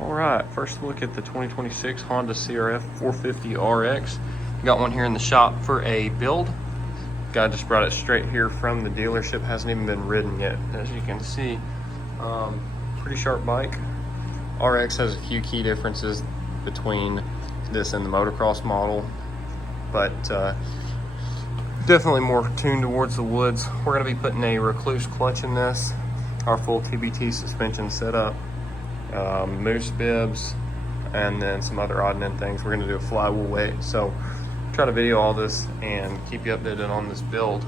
All right, first look at the 2026 Honda Crf450Rx. Got one here in the shop for a build. Guy just brought it straight here from the dealership. Hasn't even been ridden yet. As you can see, pretty sharp bike. RX has a few key differences between this and the motocross model, but definitely more tuned towards the woods. We're gonna be putting a Rekluse clutch in this, our full TBT suspension setup, moose bibs, and then some other odd and end things. We're gonna do a flywheel weight. So try to video all this and keep you updated on this build.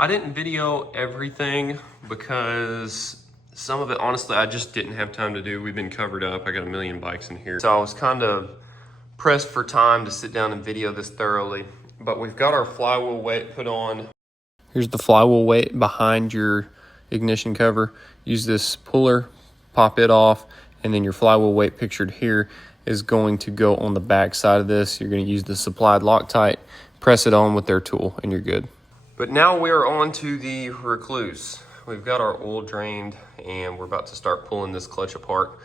I didn't video everything because some of it, honestly, I just didn't have time to do. We've been covered up. I got a million bikes in here. So I was kind of pressed for time to sit down and video this thoroughly. But we've got our flywheel weight put on. Here's the flywheel weight behind your ignition cover. Use this puller, pop it off, and then your flywheel weight pictured here is going to go on the back side of this. You're going to use the supplied Loctite, press it on with their tool, and you're good. But now we are on to the Rekluse. We've got our oil drained and we're about to start pulling this clutch apart.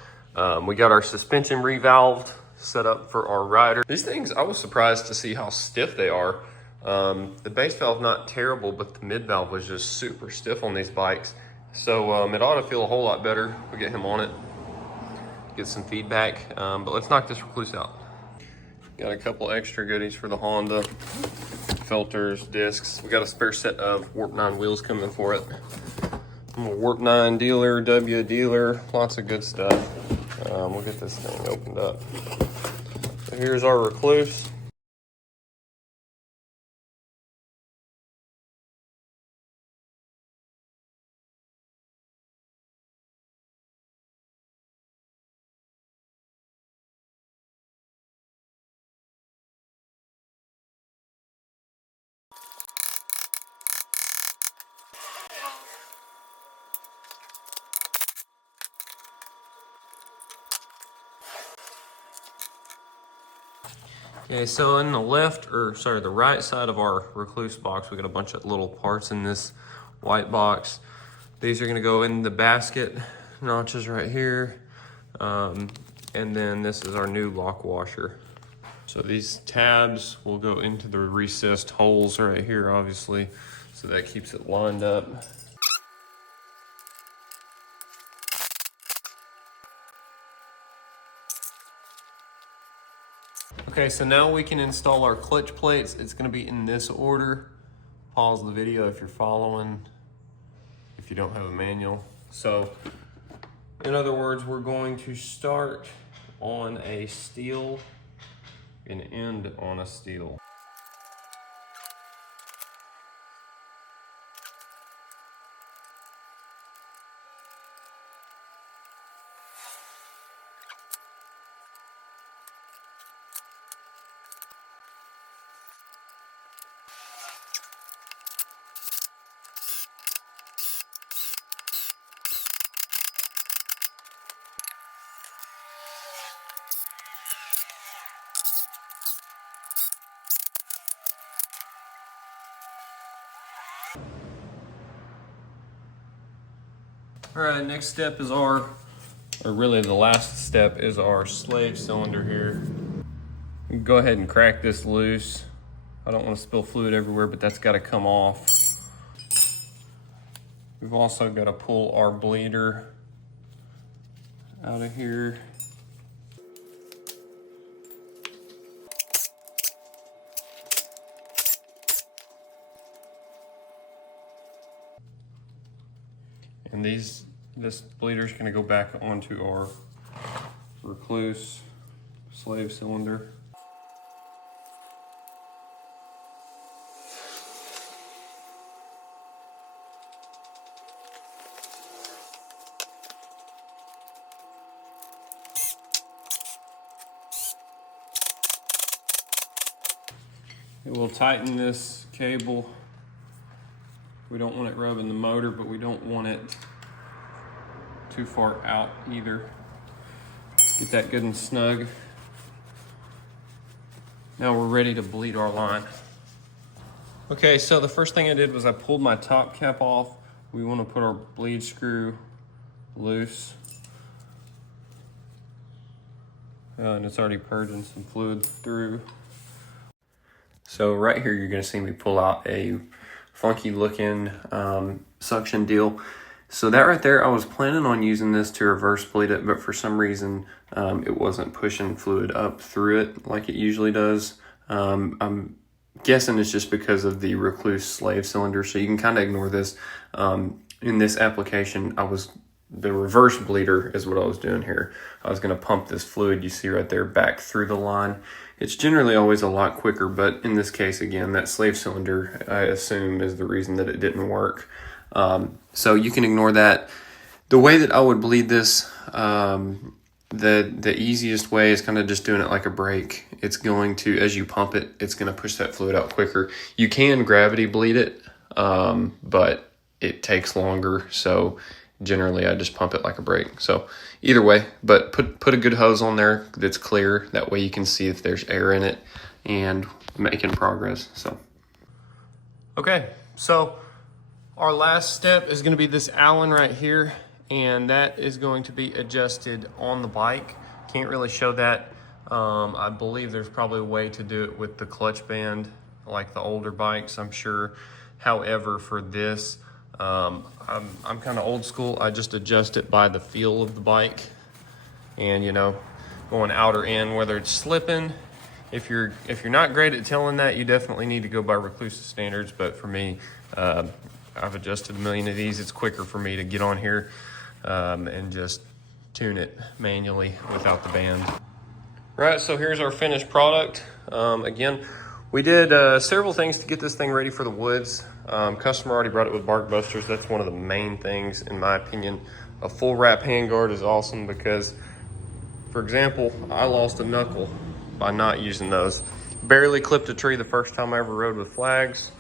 We got our suspension revalved set up for our rider. These things, I was surprised to see how stiff they are. The base valve not terrible, but the mid valve was just super stiff on these bikes. So it ought to feel a whole lot better. We'll get him on it, get some feedback. But let's knock this Rekluse out. Got a couple extra goodies for the Honda. Filters, discs. We got a spare set of Warp 9 wheels coming for it. I'm a Warp 9 dealer, W dealer, lots of good stuff. We'll get this thing opened up. So here's our Rekluse. Okay, so in the the right side of our Rekluse box, we got a bunch of little parts in this white box. These are gonna go in the basket notches right here. And then this is our new lock washer. So these tabs will go into the recessed holes right here, obviously. So that keeps it lined up. Okay, so now we can install our clutch plates. It's gonna be in this order. Pause the video if you're following, if you don't have a manual. So, in other words, we're going to start on a steel and end on a steel. All right, next step is or really the last step is our slave cylinder here. You can go ahead and crack this loose. I don't want to spill fluid everywhere, but that's got to come off. We've also got to pull our bleeder out of here. And this bleeder is going to go back onto our Rekluse slave cylinder. It will tighten this cable. We don't want it rubbing the motor, but we don't want it too far out either. Get that good and snug. Now we're ready to bleed our line. Okay, so the first thing I did was I pulled my top cap off. We want to put our bleed screw loose. And it's already purging some fluid through. So right here, you're gonna see me pull out a funky looking suction deal. So that right there, I was planning on using this to reverse bleed it, but for some reason, it wasn't pushing fluid up through it like it usually does. I'm guessing it's just because of the Rekluse slave cylinder, so you can kind of ignore this. In this application, the reverse bleeder is what I was doing here. I was gonna pump this fluid you see right there back through the line. It's generally always a lot quicker, but in this case, again, that slave cylinder, I assume, is the reason that it didn't work. So you can ignore that. The way that I would bleed this, the easiest way is kind of just doing it like a brake. It's going to, as you pump it, it's going to push that fluid out quicker. You can gravity bleed it, but it takes longer. So generally I just pump it like a brake. So either way, but put a good hose on there that's clear. That way you can see if there's air in it and making progress. So okay, so our last step is going to be this Allen right here, and that is going to be adjusted on the bike. Can't really show that. I believe there's probably a way to do it with the clutch band like the older bikes, I'm sure. However, for this, I'm kind of old school. I just adjust it by the feel of the bike, and going out or in, whether it's slipping. If you're not great at telling that, you definitely need to go by Rekluse standards. But for me, I've adjusted a million of these. It's quicker for me to get on here and just tune it manually without the band. Right, so here's our finished product. Again, we did several things to get this thing ready for the woods. Customer already brought it with bark busters. That's one of the main things, in my opinion. A full wrap handguard is awesome because, for example, I lost a knuckle by not using those. Barely clipped a tree the first time I ever rode with flags,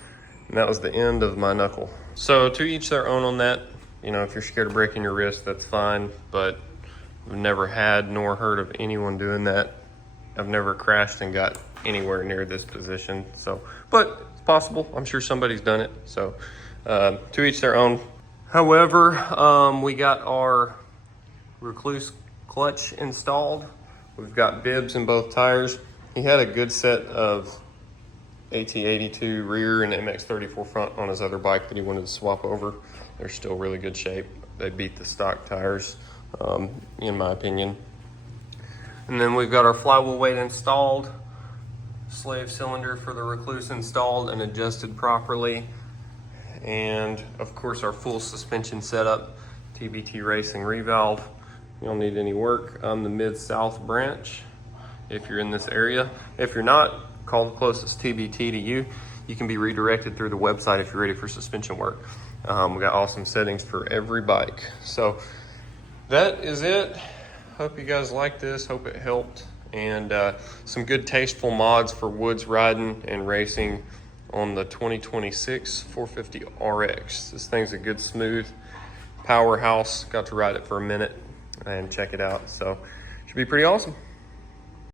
and that was the end of my knuckle. So to each their own on that. If you're scared of breaking your wrist, that's fine, but I've never had nor heard of anyone doing that. I've never crashed and got anywhere near this position. So, but it's possible. I'm sure somebody's done it. So to each their own. However, we got our Rekluse clutch installed. We've got bibs in both tires. He had a good set of AT82 rear and MX34 front on his other bike that he wanted to swap over. They're still really good shape. They beat the stock tires, in my opinion. And then we've got our flywheel weight installed, slave cylinder for the Rekluse installed and adjusted properly, and of course our full suspension setup, TBT Racing Revalve. You don't need any work. I'm the Mid-South branch if you're in this area. If you're not, call the closest TBT to you. You can be redirected through the website if you're ready for suspension work. We got awesome settings for every bike. So that is it. Hope you guys like this. Hope it helped. And some good tasteful mods for woods riding and racing on the 2026 450Rx. This thing's a good smooth powerhouse. Got to ride it for a minute and check it out. So should be pretty awesome.